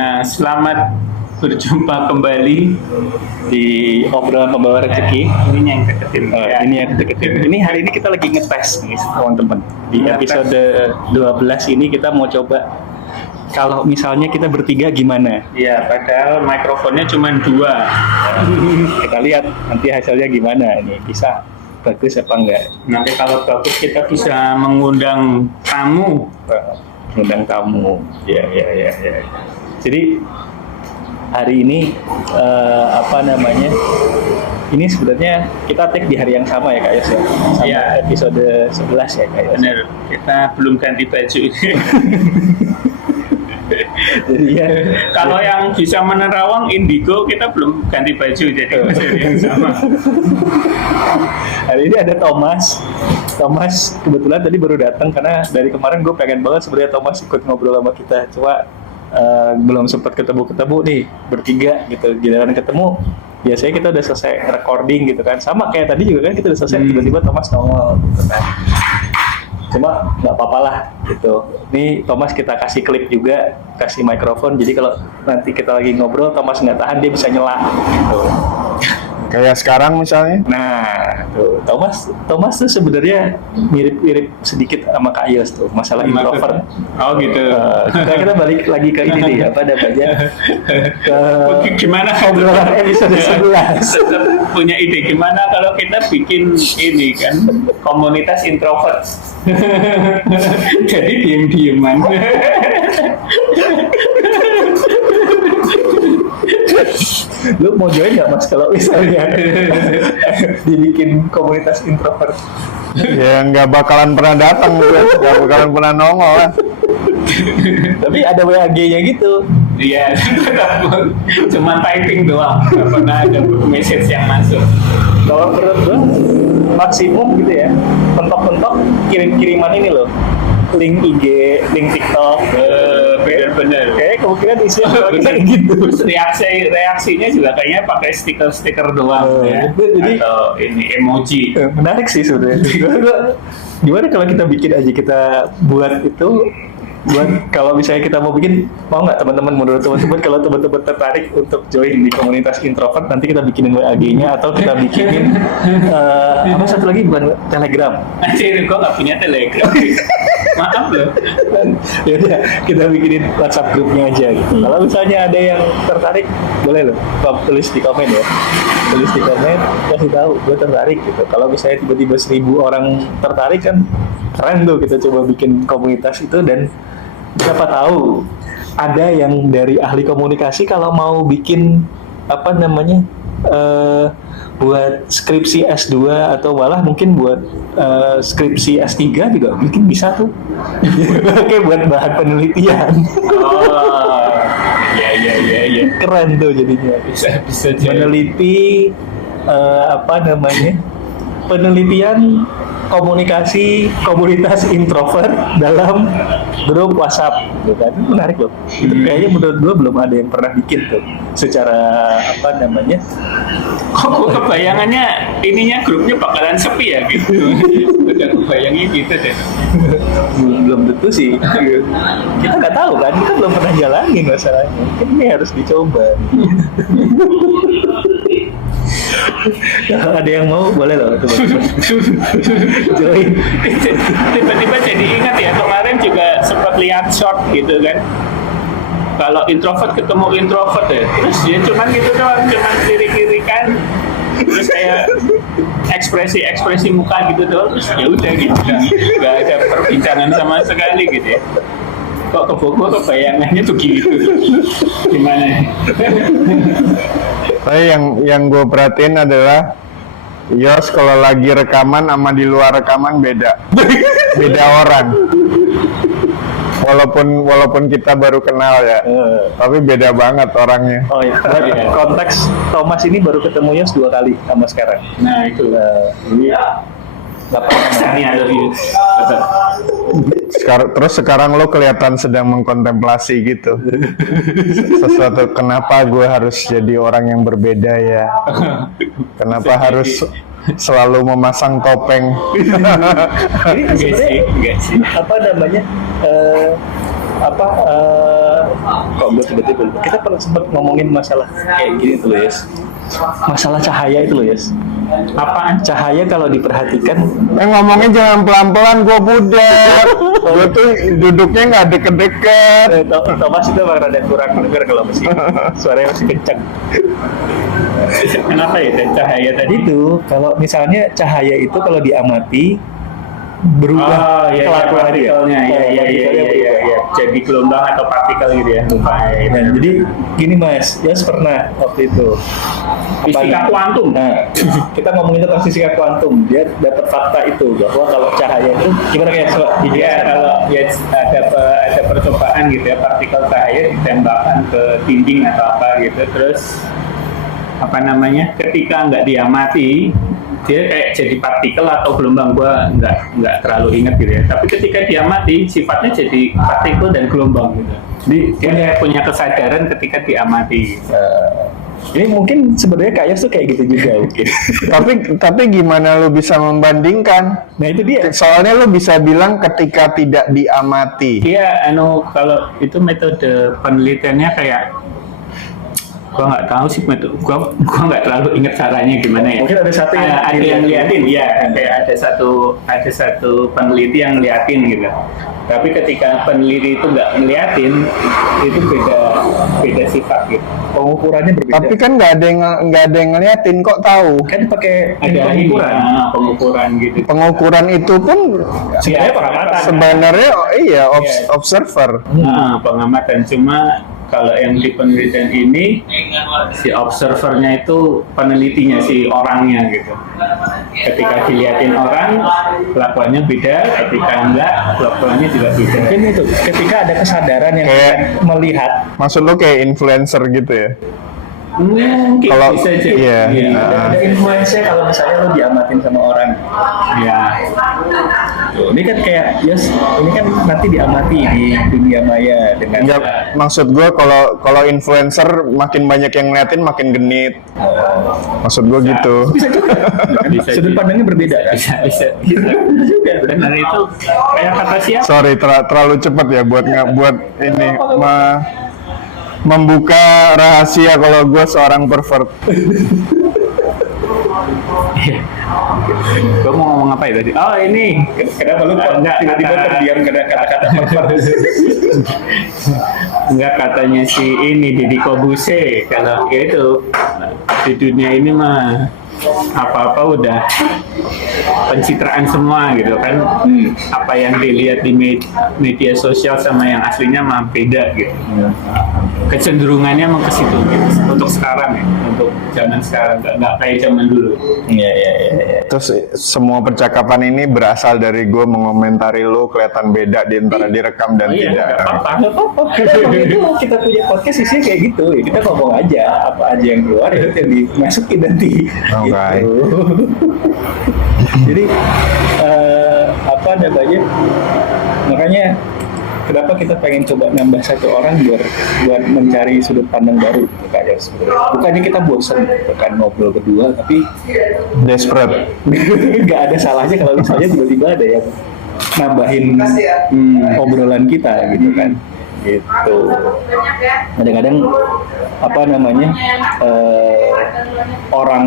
Nah, selamat berjumpa kembali di obrolan pembawa rezeki. Ini yang deketin. Ini yang deketin. Ini hari ini kita lagi ngetes nih teman-teman. Di episode 12 ini kita mau coba kalau misalnya kita bertiga gimana? Ya, padahal mikrofonnya cuma 2. Kita lihat nanti hasilnya gimana. Ini bisa bagus apa enggak? Nanti kalau bagus kita bisa mengundang tamu. Mengundang tamu. Ya. Jadi hari ini ini sebenarnya kita take di hari yang sama ya Kak Yos ya, sama ya. Episode 11 ya Kak Yos. Benar, kita belum ganti baju. Jadi ya, kalau yang bisa menerawang Indigo kita belum ganti baju, jadi masih yang sama. Hari ini ada Thomas kebetulan tadi baru datang karena dari kemarin gue pengen banget sebenarnya Thomas ikut ngobrol sama kita, cuma belum sempat ketemu nih bertiga gitu. Giliran ketemu biasanya kita udah selesai recording gitu kan, sama kayak tadi juga kan kita udah selesai tiba-tiba Thomas nongol gitu kan. Cuma nggak apa-apa lah gitu. Ini Thomas kita kasih klip juga, kasih mikrofon, jadi kalau nanti kita lagi ngobrol Thomas nggak tahan dia bisa nyela gitu. Kayak sekarang misalnya. Nah, tuh Thomas tuh sebenarnya mirip-mirip sedikit sama Kak Yos tuh, masalah introvert. Oh gitu. Kita balik lagi ke ini nih, apa namanya? Gimana obrolan episode 11. Tetap punya ide gimana kalau kita bikin ini kan komunitas introvert. Jadi diem-dieman. Lu mau join nggak Mas kalau misalnya dibikin komunitas introvert? Ya nggak bakalan pernah datang, nggak bakalan pernah nongol lah. Tapi ada WAG-nya gitu. Iya, cuma typing doang, nggak pernah ada message yang masuk. Kalau menurut gue maksimum gitu ya, pentok-pentok kirim-kiriman ini loh, link IG, link TikTok. Bener-bener. Kayaknya kemungkinan isinya kayak gitu. Terus reaksinya juga kayaknya pakai stiker doang ya. Jadi, atau ini emoji. Menarik sih sebenarnya. Gimana kalau kita bikin aja, kita buat itu, buat kalau misalnya kita mau bikin, mau nggak teman-teman, menurut teman-teman kalau teman-teman tertarik untuk join di komunitas introvert, nanti kita bikinin WAG-nya atau kita bikinin apa satu lagi, bukan Telegram. Anjir, gue nggak punya Telegram. Maaf loh. Ya udah, kita bikinin WhatsApp grupnya aja gitu. Kalau misalnya ada yang tertarik, boleh loh tulis di komen ya. Tulis di komen, kasih tahu gue tertarik gitu. Kalau misalnya tiba-tiba 1.000 orang tertarik kan keren tuh, kita coba bikin komunitas itu. Dan siapa tahu ada yang dari ahli komunikasi kalau mau bikin apa namanya buat skripsi S2 atau malah mungkin buat skripsi S3 juga mungkin bisa tuh. Kayak buat bahan penelitian. Oh, ya. Keren tuh jadinya. Bisa jadi. Meneliti penelitian komunikasi komunitas introvert dalam grup WhatsApp, gitu kan. Menarik loh. Itu kayaknya menurut gue belum ada yang pernah bikin tuh secara Kok gue kebayangannya ininya grupnya bakalan sepi ya gitu. Udah kebayangnya gitu deh. belum tentu sih. Kita nggak tahu kan, kita belum pernah jalanin masalahnya. Mungkin ini harus dicoba. Kalau ada yang mau boleh loh teman-teman join. Tiba-tiba jadi ingat ya, kemarin juga sempat lihat short gitu kan, kalau introvert ketemu introvert ya, terus dia cuman gitu doang, cuman kiri-kirikan, terus kayak ekspresi muka gitu doang, terus ya udah gitu, nggak ada perbincangan sama sekali gitu ya. Kok kebayangannya tuh gitu, gimana? Tapi yang gue perhatiin adalah Yos kalau lagi rekaman sama di luar rekaman beda orang. Walaupun kita baru kenal ya, tapi beda banget orangnya. Oh iya, konteks Thomas ini baru ketemu Yos 2 kali sama sekarang. Nah itu Ini ini ada view. Sekarang lo kelihatan sedang mengkontemplasi gitu. Sesuatu, kenapa gue harus jadi orang yang berbeda ya? Kenapa harus selalu memasang topeng? Ini sebenarnya apa namanya? kok gue tiba-tiba lupa. Kita pernah sempat ngomongin masalah kayak gini tuh Yes, masalah cahaya itu loh Yes. Apaan? Cahaya kalau diperhatikan Ngomongnya jangan pelan-pelan, gue budak. Gue tuh duduknya nggak deket-deket. Thomas itu emang rada kurang denger kalau masih suaranya masih kencang. Kenapa ya cahaya tadi? Itu kalau misalnya cahaya itu kalau diamati berubah Oh, iya, partikelnya. Iya. Jadi gelombang atau partikel gitu ya. Nah, jadi gini Mas, Yas pernah waktu itu Fisika kuantum. Nah, kita ngomongin tentang fisika kuantum, dia dapat fakta itu bahwa kalau cahaya itu gimana kayak Iya, kalau ya ada percobaan gitu ya, partikel cahaya ditembakkan ke dinding atau apa gitu, terus apa namanya, ketika nggak diamati dia kayak jadi partikel atau gelombang, gua nggak terlalu ingat gitu ya, tapi ketika diamati sifatnya jadi partikel dan gelombang gitu. Jadi dia punya kesadaran ketika diamati. ini mungkin sebenarnya Kak Yas tuh kayak gitu juga mungkin. Tapi gimana lu bisa membandingkan? Nah itu dia. Soalnya lu bisa bilang ketika tidak diamati. Iya, kalau itu metode penelitiannya kayak, gua nggak tahu sih metode, gua nggak terlalu ingat caranya gimana ya. Mungkin ada satu yang ada yang liatin, ya, kayak ada satu peneliti yang liatin gitu. Tapi ketika peneliti itu nggak ngeliatin, itu beda sifat gitu. Pengukurannya berbeda. Tapi kan nggak ada yang ngeliatin, kok tahu? Kan pakai Ada pengukuran. pengukuran gitu. Pengukuran itu pun Sebenarnya pengamatan. sebenarnya observer. Pengamatan, cuma kalau yang di penelitian ini si observernya itu penelitinya, si orangnya gitu. Ketika dilihatin orang kelakuannya beda, ketika enggak kelakuannya juga beda. Mungkin itu ketika ada kesadaran yang Kayak- melihat. Maksud lu kayak influencer gitu ya? Mungkin Kalau- bisa jadi. iya. Ada influence kalau misalnya lo diamatin sama orang. Ya. Tuh, ini kan kayak Yas, ini kan nanti diamati di dunia maya dengan Enggak, maksud gue kalau influencer makin banyak yang ngeliatin makin genit. Maksud gue gitu. bisa juga. Bisa Sudut juga. pandangnya berbeda kan? bisa juga. Benar itu kayak kata siapa? Sorry, terlalu cepat ya buat ini membuka rahasia kalau gue seorang pervert. Gue mau ngomong apa ya tadi? Oh ini, Kenapa lu kok tiba-tiba terdiam karena kata-kata pervert? enggak, katanya si ini Deddy Kobuse, kalau ya itu di dunia ini mah apa-apa udah pencitraan semua gitu kan. Apa yang dilihat di media sosial sama yang aslinya mah beda gitu. Kecenderungannya emang ke situ gitu. Untuk sekarang ya, untuk zaman sekarang nggak kayak zaman dulu. Iya. Terus semua percakapan ini berasal dari gue mengomentari lu kelihatan beda di antara direkam dan Oh iya, tidak. nggak apa-apa. Nggak apa-apa. Emang itu kita punya podcast isinya kayak gitu. Ya, kita ngomong aja apa aja yang keluar ya yang dimasukin nanti. Alright. Gitu. Jadi apa namanya? Makanya kenapa kita pengen coba nambah satu orang buat mencari sudut pandang baru gitu, kayak sebenarnya. Bukannya kita bosan gitu kan ngobrol berdua, tapi Desperate. nggak ada salahnya kalau misalnya tiba-tiba ada yang nambahin obrolan kita gitu kan. Gitu. Kadang-kadang apa namanya orang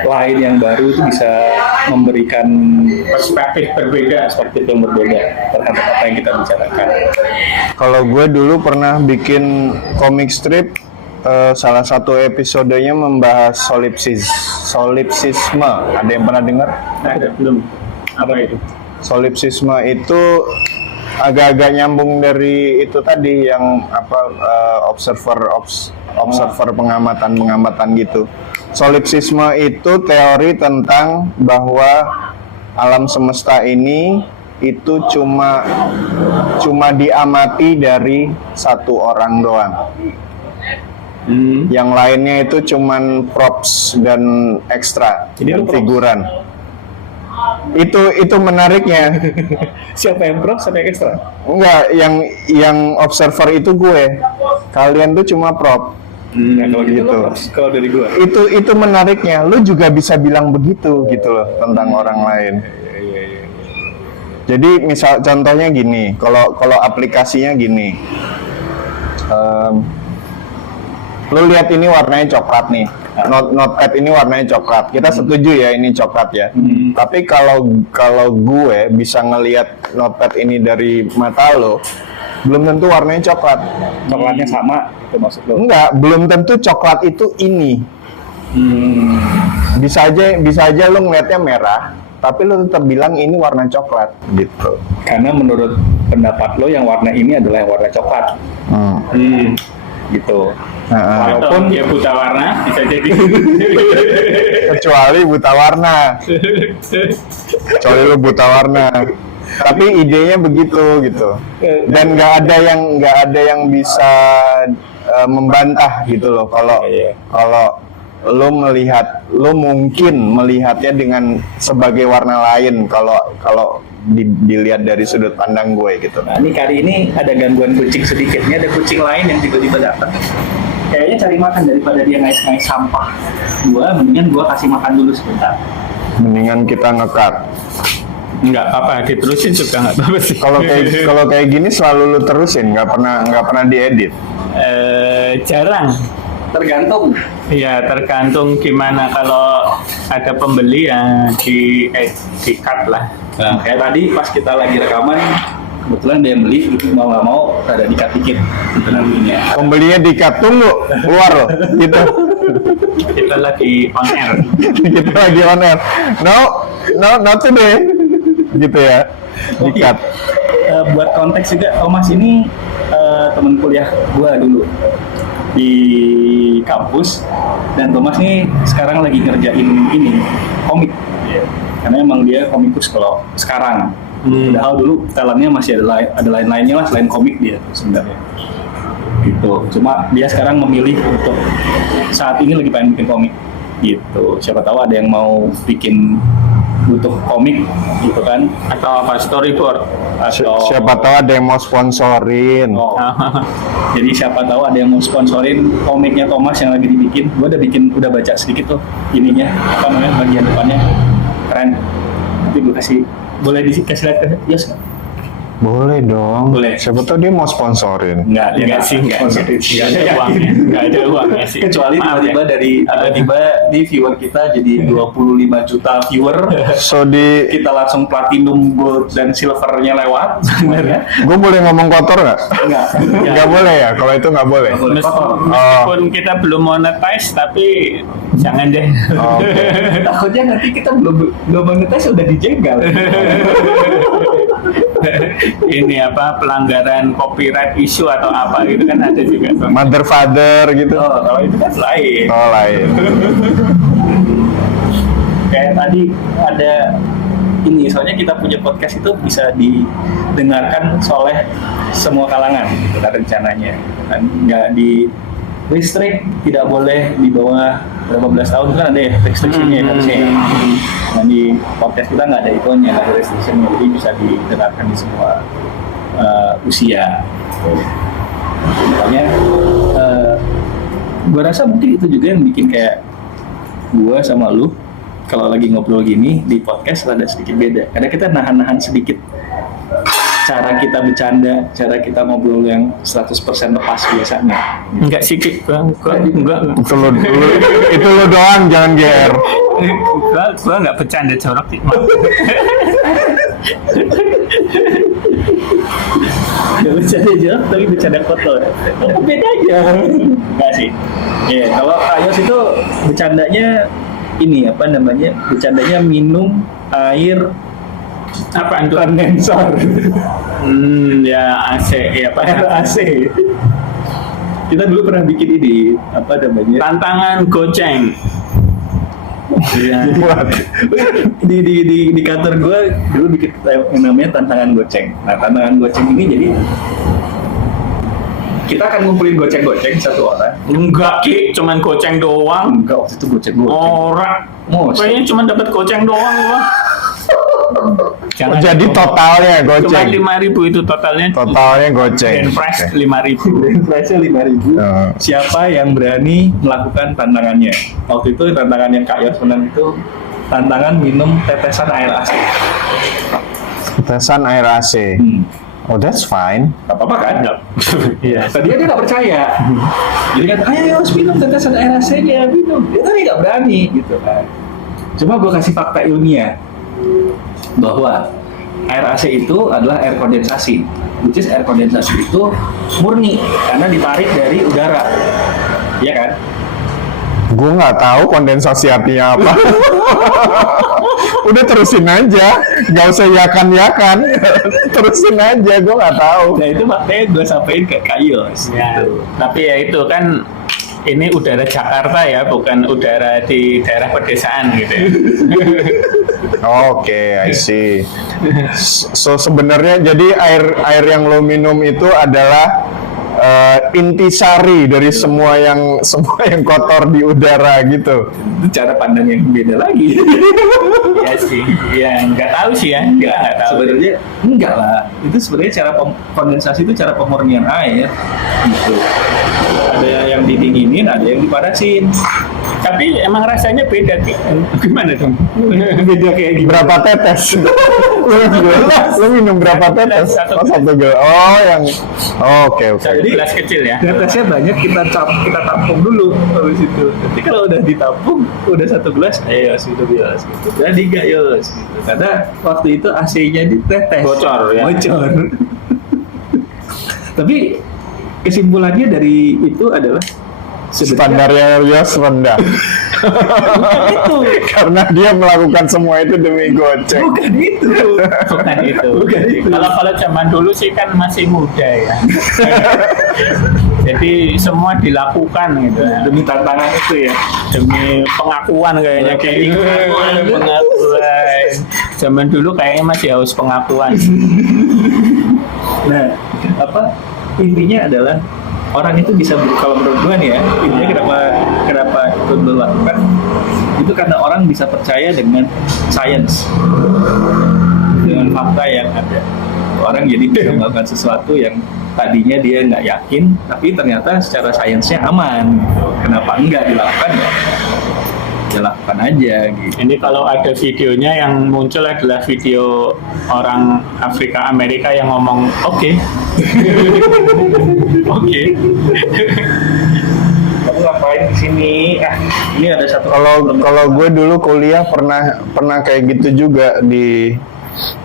lain yang baru itu bisa memberikan Perspektif berbeda. perspektif yang berbeda terhadap apa yang kita bicarakan. Kalau gue dulu pernah bikin komik strip, salah satu episodenya membahas solipsisme. Ada yang pernah dengar? Ada belum? Apa itu? Solipsisme itu agak-agak nyambung dari itu tadi yang observer pengamatan gitu. Solipsisme itu teori tentang bahwa alam semesta ini itu cuma diamati dari satu orang doang. Yang lainnya itu cuman props dan ekstra Jadi dan lu props? figuran. Itu menariknya. Siapa yang pro, siapa yang ekstra? Enggak, yang observer itu gue. Kalian tuh cuma prop. Nah, kalau gitu, Gitu. lo props. Kalau dari gua. Itu menariknya. Lu juga bisa bilang begitu gitu loh tentang orang lain. Jadi misal contohnya gini, kalau aplikasinya gini, lu lihat ini warnanya coklat nih, notepad ini warnanya coklat. Kita setuju ya ini coklat ya. Tapi kalau gue bisa ngelihat notepad ini dari mata lo, belum tentu warnanya coklat. Coklatnya sama, itu maksud lo? Enggak, belum tentu coklat itu ini. Bisa aja lo ngeliatnya merah, tapi lo tetap bilang ini warna coklat gitu. Karena menurut pendapat lo yang warna ini adalah yang warna coklat. Gitu. Walaupun dia buta warna bisa jadi. Kecuali buta warna. Kecuali lo buta warna. Tapi idenya begitu gitu. Dan nggak ada yang bisa membantah gitu loh. Kalau lo mungkin melihatnya dengan sebagai warna lain kalau dilihat dari sudut pandang gue gitu. Nah, ini kali ini ada gangguan kucing sedikit. Ini ada kucing lain yang tiba-tiba datang. Kayaknya cari makan daripada dia ngais-ngais sampah. Mendingan gua kasih makan dulu sebentar. Mendingan kita nge-cut. Nggak apa, diterusin juga nggak apa-apa sih. Kalau kayak gini selalu lu terusin, nggak pernah diedit. Jarang. Tergantung. Ya tergantung gimana, kalau ada pembeli ya di cut lah. Nah, kayak tadi pas kita lagi rekaman, kebetulan dia yang beli, mau nggak mau ada di-cut dikit nantinya. Pembelinya di-cut, tunggu keluar loh gitu. Kita lagi on air. Kita lagi on air. No today gitu ya, di-cut. Buat konteks juga, Thomas ini teman kuliah gua dulu di kampus, dan Thomas nih sekarang lagi ngerjain ini komik, karena emang dia komikus kalau sekarang. Padahal dulu talentnya masih ada lain-lainnya lah selain komik dia sebenarnya. Gitu. Cuma dia sekarang memilih untuk saat ini lagi pengen bikin komik. Gitu. Siapa tahu ada yang mau butuh komik gitu kan, Atau apa, storyboard. atau Siapa tahu ada yang mau sponsorin. Jadi siapa tahu ada yang mau sponsorin komiknya Thomas yang lagi dibikin. Gua udah baca sedikit tuh ininya, apa namanya, bagian depannya keren. Nanti gue boleh dikasih lihat ke Yos nggak? Boleh dong. Boleh. Siapa tahu dia mau sponsorin. Enggak sih, enggak Nggak ada uangnya, nggak ada uangnya sih. Kecuali Maaf ya. tiba-tiba di viewer kita jadi 25 juta viewer, So kita langsung platinum, gold, dan silvernya lewat sebenarnya. gue boleh ngomong kotor nggak? Enggak. Nggak boleh ya. Kalau itu nggak boleh. Meskipun kita belum monetize, tapi jangan deh. Takutnya nanti kita belum monetize udah dijegal. Ini apa, pelanggaran copyright issue atau apa gitu kan ada juga. Mother father gitu. Kalau itu kan lain. Oh lain. Kayak tadi ada ini, soalnya kita punya podcast itu bisa didengarkan oleh semua kalangan gitu kan rencananya. Kan nggak di listrik, tidak boleh di bawah berapa belas tahun kan ada ya restriksinya harusnya. Nah di podcast kita nggak ada itunya, nggak ada restriksinya, jadi bisa didengarkan di semua usia. Makanya gue rasa mungkin itu juga yang bikin kayak gue sama lu kalau lagi ngobrol gini di podcast rada sedikit beda. Karena kita nahan-nahan sedikit cara kita bercanda, cara kita ngobrol yang 100% lepas biasanya. Enggak sih, enggak. Itu lo doang, jangan GR. Gua enggak bercanda jorok sih. Gak bercanda jorok, tapi bercanda kotor. Beda aja. Enggak sih. Ya, kalau Ayos itu bercandanya ini apa namanya? Bercandanya minum air Apaan tuh? kondensor. Ya AC, ya Pak. Air AC. Kita dulu pernah bikin ini apa namanya? Tantangan goceng. Iya. di kantor gue dulu bikin yang namanya tantangan goceng. Nah tantangan goceng ini jadi kita akan ngumpulin goceng-goceng satu orang. Enggak, Ki, cuman goceng doang. Enggak, waktu itu goceng-goceng. Ora. Kayaknya cuma dapat goceng doang gua. Jadi totalnya Cuma goceng. 5.000 itu totalnya. Totalnya goceng. Dan price 5.000. Price-nya 5.000. Siapa yang berani melakukan tantangannya? Waktu itu tantangan yang Kak Yos menang itu tantangan minum tetesan air AC. Tetesan air AC. Oh, that's fine. Gak apa-apa kan? Iya. Tadinya dia nggak percaya. Jadi kan, ayo harus minum tetesan air AC-nya, minum. Dia tadi nggak berani gitu kan. Cuma gue kasih fakta ilmiah bahwa air AC itu adalah air kondensasi. Which is air kondensasi itu murni karena ditarik dari udara. Iya kan? Gue nggak tahu kondensasi artinya apa. Udah terusin aja, nggak usah yakan. Terusin aja, gue nggak tahu. Nah itu makanya gue sampaikan ke Kayos. Ya, tapi ya itu kan ini udara Jakarta ya, bukan udara di daerah pedesaan gitu ya. Oke, I see. So sebenarnya jadi air yang lo minum itu adalah intisari dari semua yang kotor di udara gitu. Itu cara pandang yang beda lagi. Iya sih, ya nggak tahu sih ya, kita nggak tahu. Sebenarnya enggak lah. Itu sebenarnya cara kondensasi itu cara pemurnian air gitu. Ada yang didinginin, ada yang dipanasin. Tapi emang rasanya beda, gimana dong? Beda kayak gitu. Berapa tetes? Lo minum berapa tetes? Oh, 1 gelas. Oh, yang oke. Jadi Gelas kecil ya. tetesnya banyak, kita tampung dulu habis itu. Nanti kalau udah ditampung, udah 1 gelas, ayo sudah biasa gitu. Jadi gak Yos gitu. Karena waktu itu AC-nya ditetes. Bocor, ya. Bocor. Tapi kesimpulannya dari itu adalah Standarnya Yos rendah. bukan itu. Karena dia melakukan semua itu demi goceng. Bukan itu. Bukan itu. Bukan itu. Kalau zaman dulu sih kan masih muda ya. Jadi semua dilakukan gitu ya. Demi tantangan itu ya. Demi pengakuan kayaknya kayak gitu. Pengakuan. Zaman dulu kayaknya masih haus pengakuan. Nah, intinya adalah orang itu bisa, kalau menurut gue nih ya, intinya kenapa itu dilakukan itu karena orang bisa percaya dengan sains, dengan fakta yang ada. Orang jadi bisa melakukan sesuatu yang tadinya dia nggak yakin, tapi ternyata secara sainsnya aman. Kenapa enggak dilakukan ya? Dilakukan aja gitu. Ini kalau ada videonya yang muncul adalah video orang Afrika Amerika yang ngomong oke. Oke. Kamu ngapain di sini? Ini ada satu. Kalau gue dulu kuliah pernah kayak gitu juga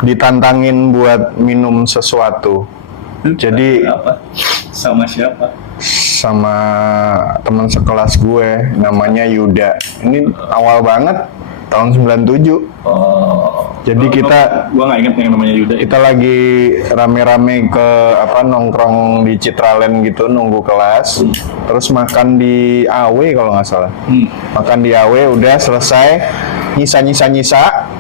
ditantangin buat minum sesuatu. Jadi apa? Sama siapa? sama teman sekelas gue namanya Yuda. Ini awal banget tahun 97. Oh. Jadi gua nggak ingat yang namanya Yuda. kita lagi rame-rame ke nongkrong di Citraland gitu nunggu kelas. Terus makan di AW kalau nggak salah. Makan di AW udah selesai, nyisa.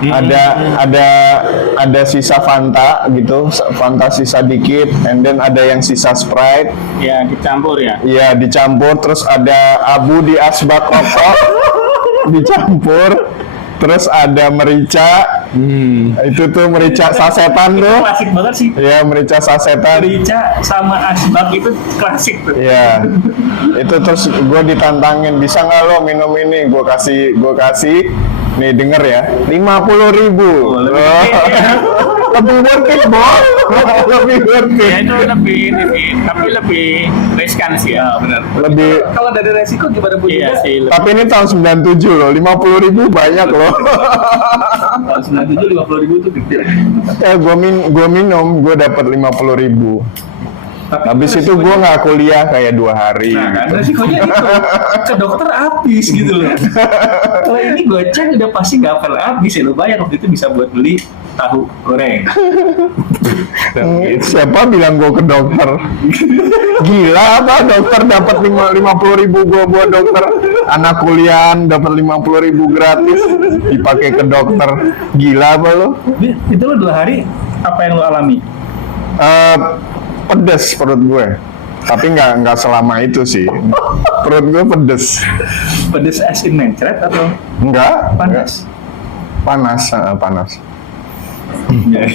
Ada sisa Fanta gitu, Fanta sisa dikit, and then ada yang sisa Sprite. Ya dicampur ya. Iya dicampur, terus ada abu di asbak rokok dicampur, terus ada merica. Itu tuh merica sasetan Itu tuh. klasik banget sih. Iya merica sasetan. Merica sama asbak itu klasik tuh. Iya. Itu terus gue ditantangin, bisa nggak lo minum ini? Gue kasih. Nih denger ya, 50.000. Lebih worth it, Bos. Lebih worth Ya it. itu lebih tapi lebih riskan sih ya. Benar. Lebih. Kalau dari resiko gimana pun Iya juga. sih. Tapi ini tahun 97 loh, 50.000 banyak loh. Tahun 97 50.000 itu gede. Gue minum, gue dapat 50.000. Tapi Habis itu gue nggak kuliah kayak 2 hari. Nah kan gitu. resikonya itu ke dokter habis gitu loh. Kalau ini gue cek udah pasti nggak akan habis ya. Lo bayar waktu itu bisa buat beli tahu goreng. Siapa bilang gue ke dokter? Gila apa dokter dapat 50.000 gue buat dokter? Anak kuliahan dapat 50.000 gratis dipakai ke dokter. Gila apa lo? Itu lo 2 hari apa yang lo alami? Pedes perut gue. Tapi nggak selama itu sih. Perut gue pedes. Pedes as in mencret atau Enggak. panas? Panas. Iya.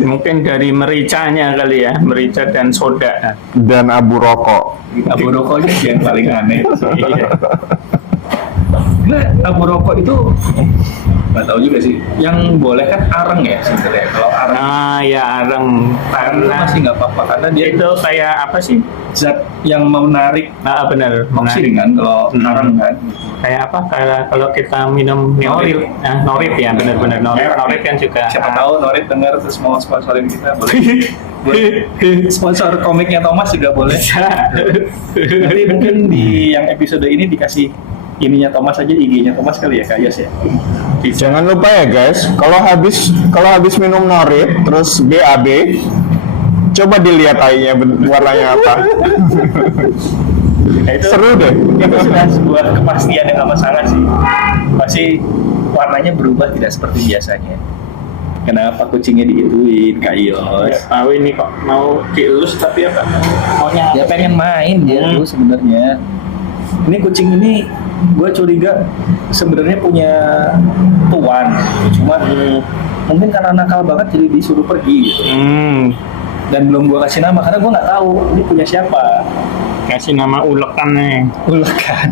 Mungkin dari mericanya kali ya, merica dan soda. Dan abu rokok. Abu rokoknya yang paling aneh. Iya. Nah, abu rokok itu Nggak tahu juga sih. Yang boleh kan areng ya sebenarnya. Kalau areng Nah, ya areng itu karena masih nggak apa-apa karena dia itu kayak apa sih? zat yang menarik Nah, benar, toksin kan kalau areng kan. Kayak apa? Kayak kalau kita minum norit, norit ya, benar-benar norit. Norit kan juga. Siapa tahu Norit dengar terus mau sponsorin kita boleh. Boleh. Sponsor komiknya Thomas juga boleh. Nanti mungkin di yang episode ini dikasih ininya Thomas aja, IG-nya Thomas kali ya, Kak Yos ya. Jangan lupa ya guys, kalau habis minum Norit terus BAB, coba dilihat airnya warnanya apa. Nah, itu Seru deh. Itu sudah sebuah kepastian yang amat sangat sih. Pasti warnanya berubah tidak seperti biasanya. Kenapa kucingnya diituin, Kak Yos? Tahu ini kok mau dielus tapi apa? Maunya Dia pengen main dia tuh sebenarnya. Ini kucing ini gue curiga sebenarnya punya tuan, cuma mungkin karena nakal banget jadi disuruh pergi gitu. Dan belum gue kasih nama karena gue nggak tahu ini punya siapa. kasih nama ulekan nih. Ulekan.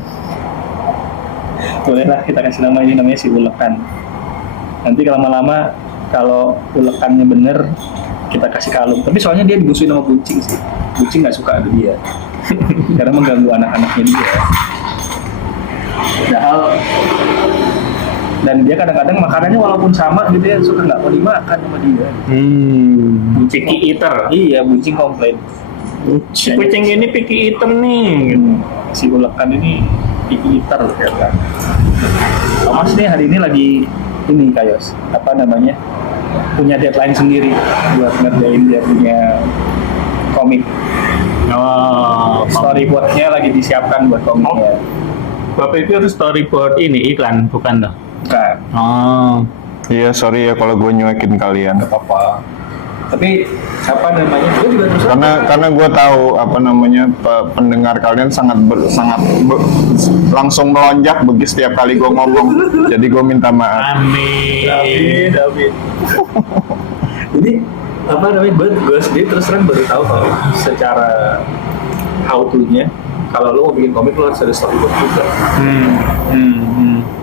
Bolehlah kita kasih nama ini, namanya si Ulekan. Nanti lama-lama kalau ulekannya bener kita kasih kalung. Tapi soalnya dia dimusuhin sama kucing sih. Kucing nggak suka ada dia karena mengganggu anak-anaknya dia. Padahal dan dia kadang-kadang makanannya walaupun sama gitu ya suka nggak mau dimakan sama dia. Picky eater. Iya, buncing komplain. Si kucing ini picky eater nih. Si Ulekan ini picky eater ternyata. Thomas nih hari ini lagi ini Kayos, apa namanya, punya deadline sendiri buat ngerjain dia punya komik. Oh, Storyboardnya lagi disiapkan buat komiknya. Bapak itu harus storyboard ini iklan, bukan toh? Bukan, Oh, Iya, sorry ya kalau gue nyuekin kalian. nggak apa-apa. Tapi apa namanya? Gue juga terus Karena gue tahu apa namanya pendengar kalian langsung melonjak begitu setiap kali gue ngomong. Jadi gue minta maaf. amin. David. Jadi apa namanya? Gue sendiri terus terang baru tahu kalau secara how to-nya kalau lo mau bikin komik lo harus ada storyboard juga.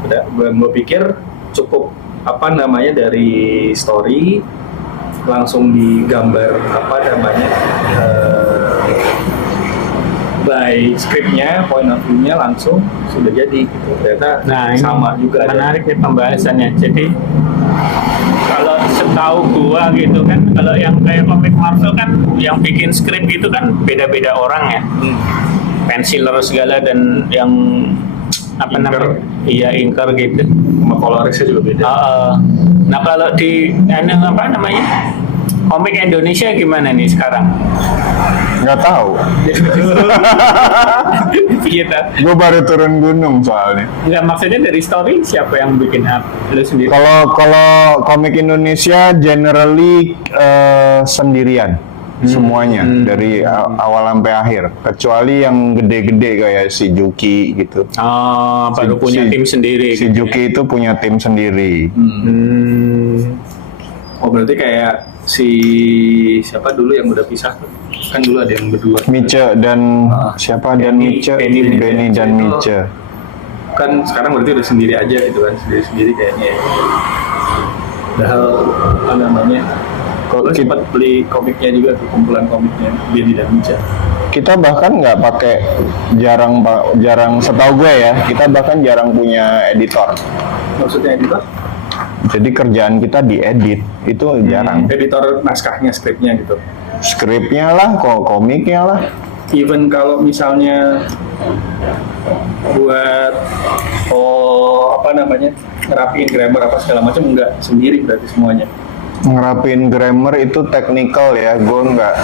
Udah, gue pikir cukup apa namanya dari story langsung digambar apa namanya by scriptnya, point of view-nya langsung sudah jadi gitu. Ternyata Nah, ini sama juga. menarik nih pembahasannya. Jadi kalau setahu gua gitu kan, kalau yang kayak komik Marvel kan yang bikin skrip gitu kan beda-beda orang ya. Penciler segala dan yang apa namanya? Iya, inker gitu. Sama kolorisnya juga beda. Nah, kalau di apa namanya? Komik Indonesia gimana nih sekarang? Nggak tahu. Gitu. Gue baru turun gunung soalnya. Enggak, maksudnya dari story siapa yang bikin up? Lu sendiri? Kalau komik Indonesia generally sendirian semuanya dari awal sampai akhir, kecuali yang gede-gede kayak si Juki gitu. Oh, baru punya tim sendiri. Si Juki itu punya tim sendiri. Oh, berarti kayak si siapa dulu yang udah pisah tuh? Kan dulu ada yang berdua. Mice dan siapa dan Benny dan Mice. Kan sekarang berarti udah sendiri aja gitu kan, sendiri kayaknya. Padahal apa namanya? Kalau sempat beli komiknya juga tuh, kumpulan komiknya Benny dan Mice. Kita bahkan nggak pakai jarang setahu gue ya, kita bahkan jarang punya editor. Maksudnya editor? Jadi kerjaan kita diedit itu jarang. Editor naskahnya, skripnya gitu. Skripnya lah, komiknya lah. Even kalau misalnya buat apa namanya, ngerapiin grammar apa segala macam nggak sendiri berarti semuanya. Ngerapin grammar itu technical ya, gue nggak,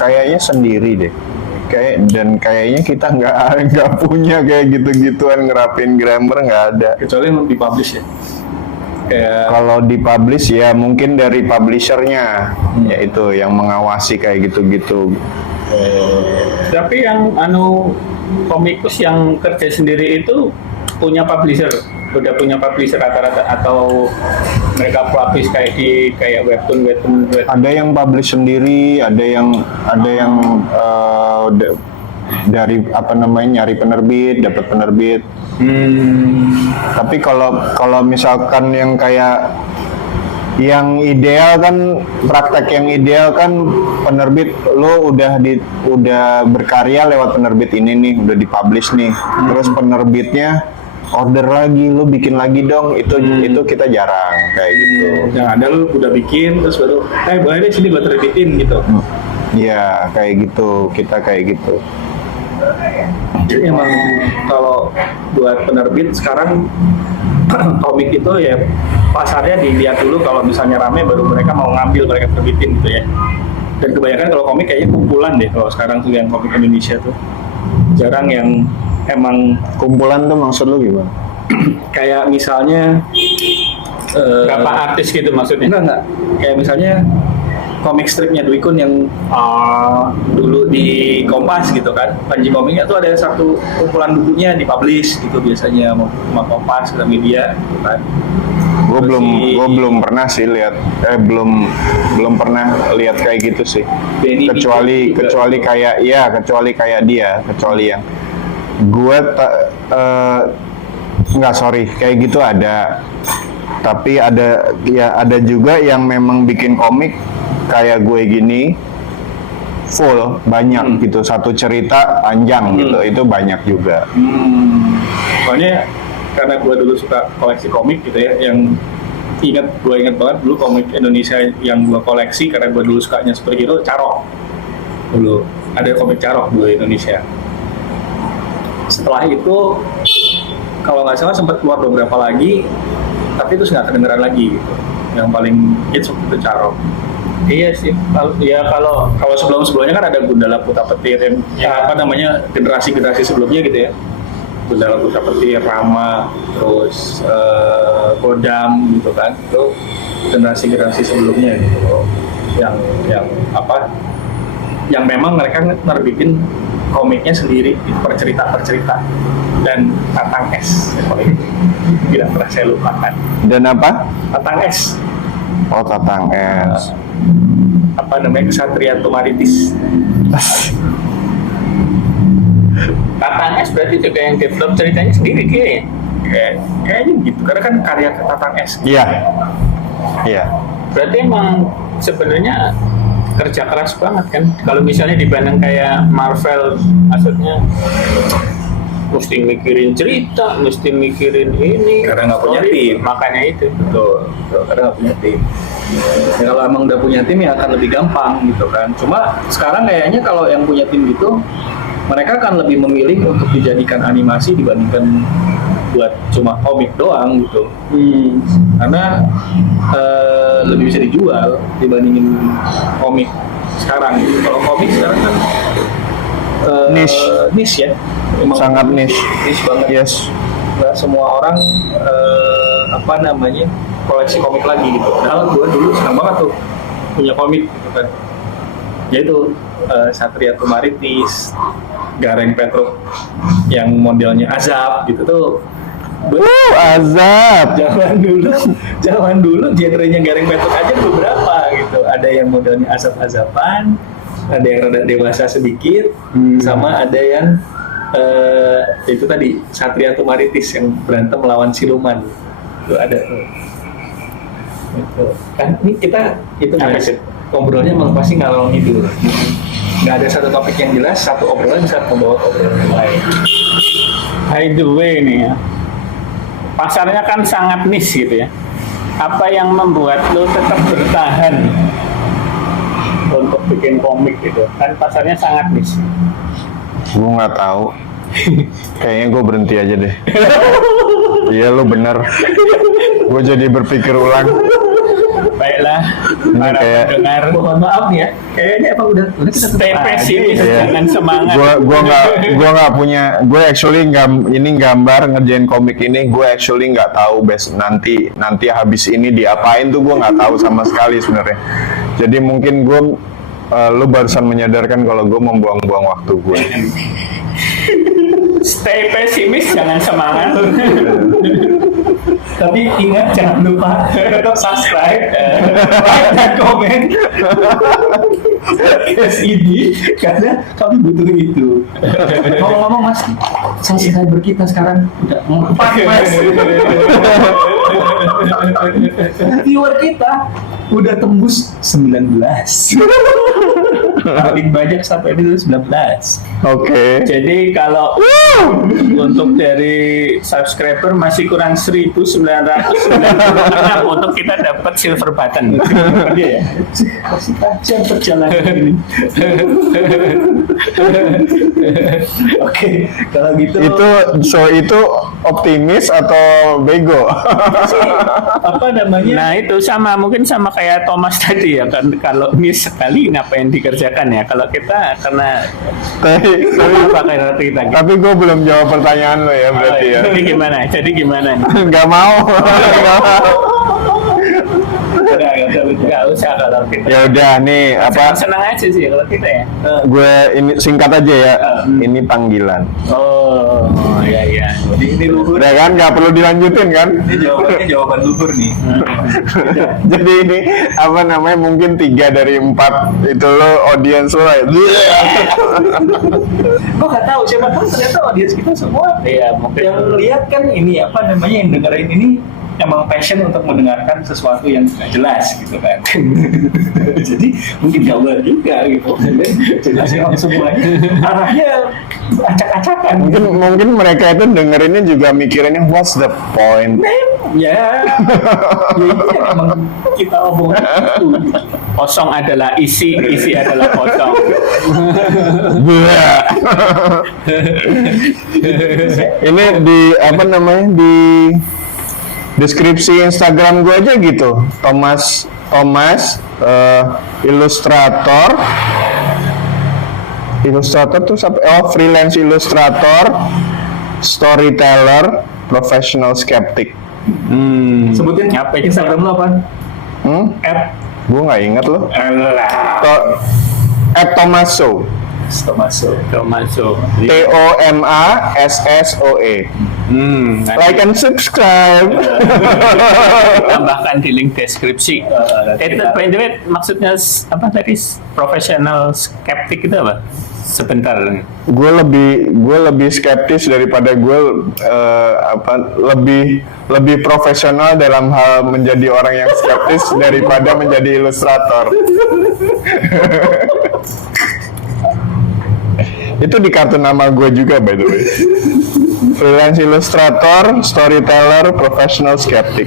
kayaknya sendiri deh. Kayaknya kita nggak punya kayak gitu-gituan ngerapin grammar, nggak ada. Kecuali yang dipublish ya. Kayak Kalau dipublish ya mungkin dari publishernya, yaitu yang mengawasi kayak gitu-gitu. Tapi yang komikus yang kerja sendiri itu punya publisher, udah punya publisher rata-rata atau mereka publish kayak webtoon. Ada yang publish sendiri, ada yang dari apa namanya nyari penerbit, dapat penerbit. Tapi kalau misalkan yang kayak yang ideal kan, praktek yang ideal kan penerbit lo udah berkarya lewat penerbit ini nih, udah dipublish nih. Terus penerbitnya order lagi, lo bikin lagi dong. Itu kita jarang kayak gitu. Yang ada lu udah bikin terus baru boleh deh sini gua terbitin gitu. Iya, kayak gitu. Kita kayak gitu. Jadi emang kalau buat penerbit sekarang komik itu ya pasarnya dilihat dulu, kalau misalnya rame baru mereka mau ngambil, mereka terbitin gitu ya. Dan kebanyakan kalau komik kayaknya kumpulan deh kalau sekarang tuh yang komik Indonesia tuh. Jarang yang emang Kumpulan tuh maksud lo gimana? kayak misalnya Berapa artis gitu maksudnya? enggak. Kayak misalnya komik stripnya Dwi Kun yang dulu di Kompas gitu kan. Panji Komiknya tuh ada satu kumpulan bukunya dipublish gitu biasanya sama Kompas, Gramedia gitu kan. Gue belum pernah sih lihat, belum pernah lihat kayak gitu sih. Benny kecuali Bigit juga. kecuali kayak dia, kecuali yang gue nggak, sorry, kayak gitu ada. Tapi ada juga yang memang bikin komik kayak gue gini full banyak gitu, satu cerita panjang gitu, itu banyak juga. Soalnya karena gue dulu suka koleksi komik gitu ya, yang gue inget banget dulu komik Indonesia yang gue koleksi karena gue dulu sukanya superhero, Carok. Dulu ada komik Carok dulu Indonesia. Setelah itu kalau nggak salah sempat keluar beberapa lagi, tapi terus nggak kedengeran lagi gitu. Yang paling hits waktu itu Carok. Iya sih. Kalau Sebelum-sebelumnya kan ada Gundala Putra Petir yang apa namanya generasi sebelumnya gitu ya. Gundala Putra Petir, Rama, terus Kodam gitu kan. Itu generasi sebelumnya gitu. Yang memang mereka nerbitin komiknya sendiri per cerita dan Tatang S yang paling tidak pernah saya lupakan. Dan apa? Tatang S, Oh, Tatang S. apa namanya, Kesatria Tumaritis. Tatang S berarti juga yang develop ceritanya sendiri kayaknya. Kayaknya gitu, karena kan karya Tatang S. Iya. Iya. Berarti emang sebenarnya kerja keras banget kan. Kalau misalnya dibanding kayak Marvel, maksudnya mesti mikirin cerita, mesti mikirin ini. Karena nggak punya story. tim. Makanya itu. Betul, karena nggak punya tim. Ya, kalau emang udah punya tim ya akan lebih gampang gitu kan. Cuma sekarang kayaknya kalau yang punya tim gitu, mereka akan lebih memilih untuk dijadikan animasi dibandingkan buat cuma komik doang gitu. Karena lebih bisa dijual dibandingin komik sekarang gitu. Kalau komik sekarang kan niche ya. Emang Sangat niche. Niche banget. Yes. Nggak semua orang koleksi komik lagi gitu. Padahal gue dulu senang banget tuh punya komik gitu kan. Yaitu Satria Tumaritis, Gareng Petruk yang modelnya Azab gitu tuh. Azab. Zaman dulu genrenya Gareng Petruk aja beberapa gitu. Ada yang modelnya azab-azaban, ada yang rada dewasa sedikit, sama ada yang itu tadi Satria Tumaritis yang berantem melawan siluman. Itu ada tuh. Itu. Kan ini kita itu ngobrolnya emang pasti ngalor ngidul. Nggak ada satu topik yang jelas, satu obrolan bisa membawa obrolan yang lain. By the way nih ya, pasarnya kan sangat niche gitu ya. Apa yang membuat lo tetap bertahan untuk bikin komik gitu? Kan pasarnya sangat niche. Gue nggak tahu. Kayaknya gue berhenti aja deh. Iya, lu bener. Gue jadi berpikir ulang. Baiklah, para kayak- pendengar, Mohon maaf nih ya, kayaknya emang udah kita stay pesimis, Iya. jangan semangat. Gue nggak punya. Gue actually ini gambar ngerjain komik ini. Gue actually nggak tahu nanti habis ini diapain tuh gue nggak tahu sama sekali sebenarnya. Jadi mungkin lu barusan menyadarkan kalau gue membuang-buang waktu gue. Stay pesimis, jangan semangat. Tapi ingat jangan lupa tetap subscribe, like dan komen podcast ini karena kami butuh itu. Ngomong-ngomong Mas, subscriber kita sekarang udah 4 Mas. Viewer kita udah tembus 19. Paling banyak sampai itu 19. Oke. Jadi kalau untuk dari subscriber masih kurang 1.996 untuk kita dapat silver button. Iya ya. Masih panjang perjalanan ini. Oke, kalau gitu Itu optimis atau bego? apa namanya? Nah itu sama mungkin sama kayak Thomas tadi ya kan, kalau miss sekali ngapain dikerjakan ya, kalau kita karena apa kayak kita gitu. Tapi gue belum jawab pertanyaan lo ya berarti ya. Jadi gimana Nggak mau. nggak usah kalau kita Ya udah nih apa? senang aja sih kalau kita ya. Gue ini singkat aja ya. Ini panggilan. Oh ya Ini luhur. Udah kan nggak perlu dilanjutin kan? Ini jawabannya jawaban luhur nih. Jadi ini apa namanya mungkin 3 dari 4 itu lo audience lo. Gue nggak tahu siapa tahu ternyata audiens kita semua Iya mungkin yang lihat kan ini apa namanya yang dengerin ini emang passion untuk mendengarkan sesuatu yang nggak jelas gitu kan. Jadi mungkin gak boleh juga gitu. Jelasin semuanya arahnya acak-acakan. Mungkin mereka itu dengerinnya juga mikirinnya what's the point? Ya itu yang emang kita omongin itu. kosong adalah isi adalah kosong. Ini di apa namanya di deskripsi Instagram gue aja gitu, Thomas ilustrator tuh sampai freelance ilustrator, storyteller, professional skeptic. Sebutin Apa itu? Instagram lo apa? Gue nggak inget loh. Thomasso. Tomaso. TOMASSOE. Like and subscribe. Tambahkan di link deskripsi. By the way, maksudnya apa tadi? Professional skeptik itu apa? Sebentar. Gue lebih skeptis daripada gue lebih profesional dalam hal menjadi orang yang skeptis daripada menjadi ilustrator. Itu di kartu nama gue juga by the way. Freelance illustrator, storyteller, professional skeptic.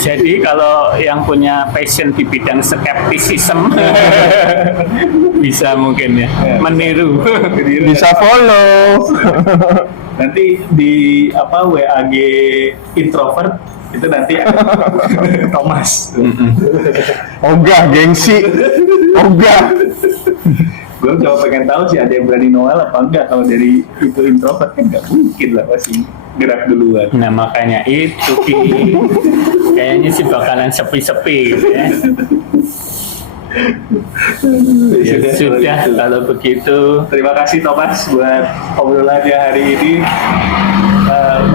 Jadi kalau yang punya passion di bidang skeptisism bisa mungkin ya meniru. Bisa follow. Nanti di apa WAG introvert itu nanti Thomas. Ogah gengsi. Ogah. Gue coba pengen tahu sih ada yang berani Noel apa enggak. Kalau dari itu introvert kan nggak mungkin lah pasti gerak duluan. Nah makanya itu kayaknya sih bakalan sepi-sepi gitu ya. Ya sudah kalau begitu. Terima kasih Thomas buat obrolannya hari ini.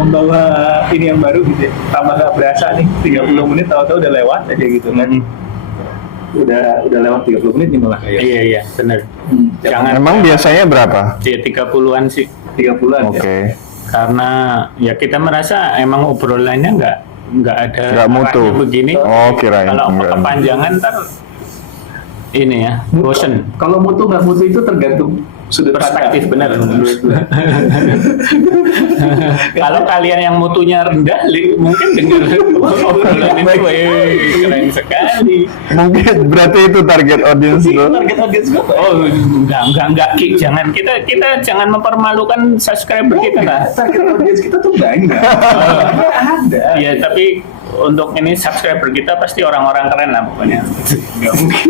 Membawa ini yang baru gitu ya. Tambah nggak berasa nih 30 menit tahu-tahu udah lewat aja gitu kan. Udah lewat 30 menit nih malah kayak. Iya benar. Jangan Emang biasanya berapa? ya 30-an sih. 30-an Oke. ya. Karena ya kita merasa emang obrolannya nggak ada Nggak mutu. arahnya begini. Oh, kirain Kalau enggak. kepanjangan ntar ini ya bosen. Kalau mutu nggak mutu itu tergantung sudut Perspektif pandang. benar menurut gue. Kalau kalian yang mutunya rendah, mungkin dengar obrolan itu, keren sekali. Mungkin berarti itu target audience lo. Target audiens gue Oh enggak Ki, jangan kita jangan mempermalukan subscriber kita lah. target audiens kita tuh banyak. Ada. Ya tapi untuk ini subscriber kita pasti orang-orang keren lah pokoknya. Nggak mungkin.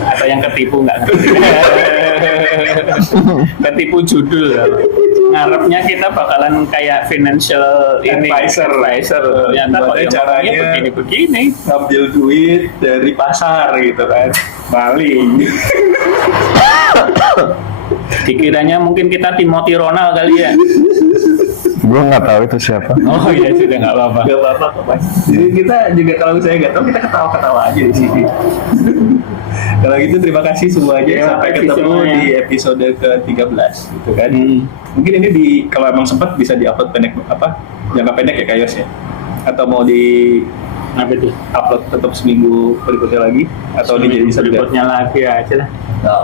Atau yang ketipu nggak? Ketipu judul. Ngarepnya kita bakalan kayak financial Advisor. Ternyata kok yang Caranya begini. ngambil duit dari pasar gitu kan. Maling. Dikiranya mungkin kita Timothy Ronald kali ya. Gue nggak tahu itu siapa. Oh iya sudah nggak apa-apa. Gak apa-apa kok Mas. Jadi kita juga kalau misalnya nggak tahu kita ketawa-ketawa aja di sini. Kalau gitu terima kasih semuanya. Terima Sampai kasih ketemu semuanya. di episode ke-13 gitu kan. Hmm. Mungkin ini kalau emang sempat bisa diupload pendek jangka pendek ya Kayos ya. Atau mau di Apa itu? upload tetap seminggu berikutnya lagi atau ini jadi satu berikutnya lagi aja lah.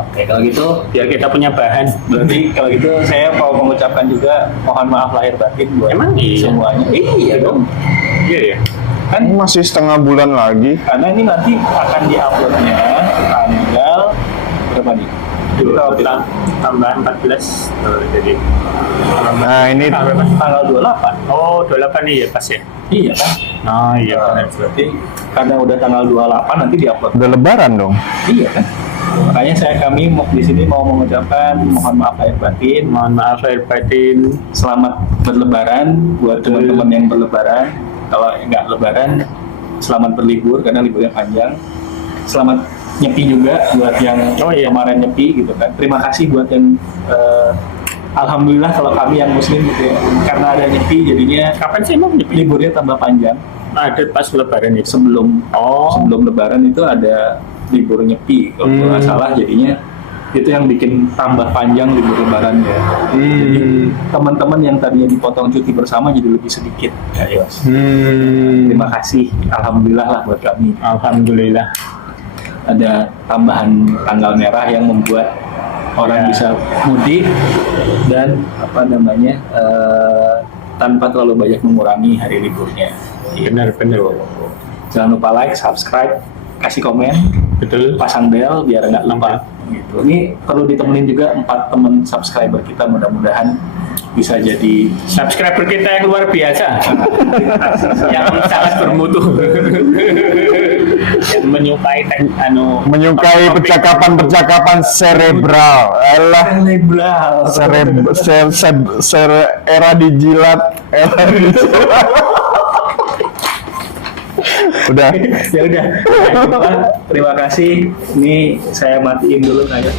Oke, kalau gitu Biar kita punya bahan. berarti kalau gitu saya mau mengucapkan juga mohon maaf lahir batin buat Emang iya? semuanya. Iya dong. Iya ya. Kan Masih setengah bulan lagi. karena ini nanti akan diuploadnya tanggal berapa nih? Tambah 14. Jadi Nah ini Tanggal 28. oh 28 nih ya pas ya. Iya kan? Oh iya benar. Berarti karena udah tanggal 28 nanti diupload. udah lebaran dong. Iya kan? Makanya kami di sini mau mengucapkan mohon maaf lahir batin, Mohon maaf lahir batin. selamat berlebaran buat teman-teman yang berlebaran. Kalau nggak lebaran, selamat berlibur karena liburnya panjang. Selamat nyepi juga buat yang Oh, iya. kemarin nyepi gitu kan. Terima kasih buat yang alhamdulillah kalau kami yang muslim gitu ya. Karena ada nyepi jadinya Kapan sih mau nyepi? liburnya tambah panjang. Ada pas lebaran itu. Sebelum Oh. sebelum lebaran itu ada libur nyepi kalau nggak salah, jadinya itu yang bikin tambah panjang libur lebarannya. Jadi teman-teman yang tadinya dipotong cuti bersama jadi lebih sedikit ya Yos. Terima kasih, alhamdulillah lah buat kami Alhamdulillah. ada tambahan tanggal merah yang membuat orang Ya. bisa mudik dan tanpa terlalu banyak mengurangi hari liburnya. Benar-benar. Jangan lupa like, subscribe, kasih komen, Betul. pasang bel biar nggak lupa. Gitu. Ini perlu ditemenin juga 4 teman subscriber kita, mudah-mudahan bisa jadi Subscriber kita yang luar biasa. Yang sangat bermutu. Yang menyukai Menyukai percakapan-percakapan cerebral. Alah, era dijilat. Udah. ya udah. Terima kasih. Ini saya matiin dulu kayak.